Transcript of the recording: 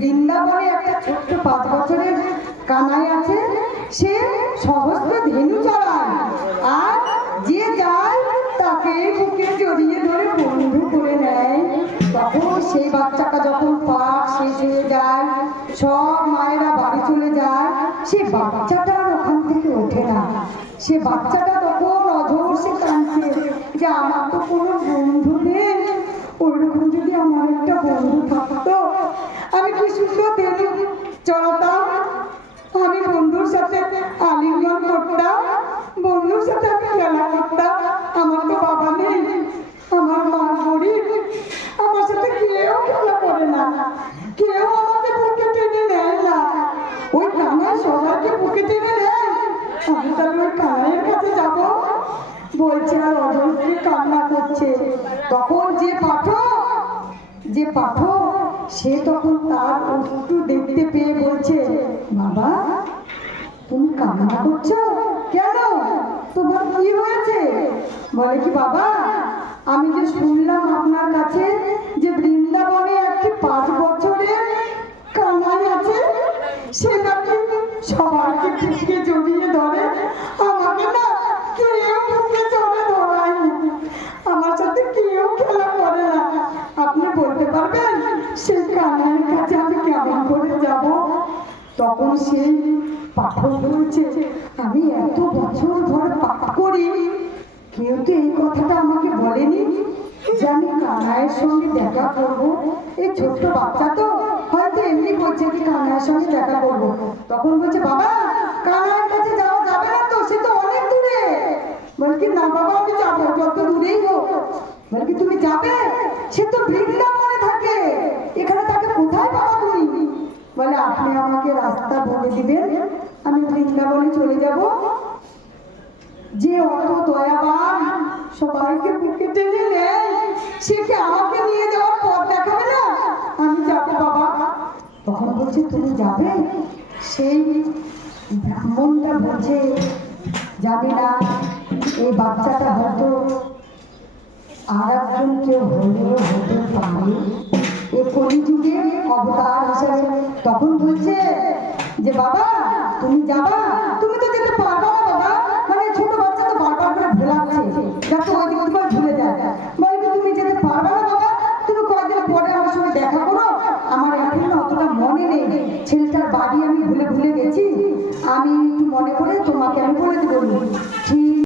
বৃন্দাবনে একটা ছোট্ট 5 বছরের কানাই আছে, সে সহস্র ধেনু চড়ায়, আর যে যায় তাকে বুকে জড়িয়ে ধরে বন্ধু করে নেয়। তখন সেই বাচ্চাটা যখন পাঠ শেষ হয়ে যায়, সব মায়েরা বাড়ি চলে যায়, সে বাচ্চাটা আর ওখান থেকে ওঠে না। সে বাচ্চাটা তখন অঝোর সে কাঁদছে যে আমার তো কোনো বন্ধু নেই, ওইরকম যদি আমার একটা বন্ধু থাকতো, আমি কি সুন্দর ধেনু চড়াতাম, আমি বন্ধুর সাথে আলিঙ্গন করতাম, বন্ধুর সাথে আমি খেলা করতাম। আমার তো বাবা নেই, আমার মা গরিব, আমার সাথে কেউ খেলা করে না, কেউ আমাকে বুকে টেনে নেয় না। ওই কানাই সবাইকে বুকে টেনে নেয়, আমি তাহলে ওই কানাইয়ের কাছে যাব? বলছে আর অজস্রী কান্না করছে। তখন যে পাঠক সে তখন তার একটু দেখতে পেয়ে বলছে, বাবা তুমি কান্না করছো কেন, তোমার কি হয়েছে? বলে কি, বাবা আমি যে শুনলাম আপনার কাছে যে বৃন্দাবনে একটি 5 বছরের কানাই আছে, সে নাকি সবাইকে বুকে জড়িয়ে ধরে, আমাকে না কেউ বুকে জড়িয়ে ধরায় না, আমার সাথে কেউ খেলা করে না। আপনি বলতে পারবেন সেই কানাইয়ের কাছে আমি কেমন করে যাব? তখন সেই পাঠক বলছে, আমি এত বছর ধরে পাঠ করি, কেউ তো এই কথাটা আমাকে বলেনি যে আমি কানাইয়ের সঙ্গে দেখা করবো। এই ছোট্ট বাচ্চা তো হয়তো এমনি বলছে কি কানাইয়ের সঙ্গে দেখা করবো। তখন বলছে, বাবা কানাইয়ের কাছে যাওয়া যাবে না তো, সে তো অনেক দূরে। বলকি, না বাবা আমি যাবো, যত দূরেই হোক। বলকি, তুমি যাবে? সে তো বৃন্দাবনে থাকে, এখানে তাকে কোথায় পাবা তুমি? বলে, আপনি আমাকে রাস্তা বলে দিবেন, আমি বৃন্দাবনে চলে যাব। যে অত দয়াবান, সবাইকে বুকে টেনে নেয়, সে কি আমাকে নিয়ে যাওয়ার পথ দেখাবে না? আমি যাবো বাবা। তখন বলছে, তুমি যাবে? সেই ব্রাহ্মণটা বলছে, জানি না এই বাচ্চাটা হয়তো আর একজন কেউ হলেও হতে পারে, এই কলিযুগে অবতার হিসেবে। তখন বলছে যে, বাবা তুমি যাবা? তুমি তো যেতে পারবা না বাবা, মানে ছোট বাচ্চা তো বারবার করে ভোলাচ্ছে, যাতে ওই দিক থেকে ভুলে যায়। বলবে, তুমি যেতে পারবা না বাবা, তুমি কয়েকদিন পরে আমার সঙ্গে দেখা করো, আমার এখন অতটা মনে নেই, ছেলেটার বাড়ি আমি ভুলে গেছি, আমি একটু মনে করে তোমাকে আমি বলে দেবো। ঠিক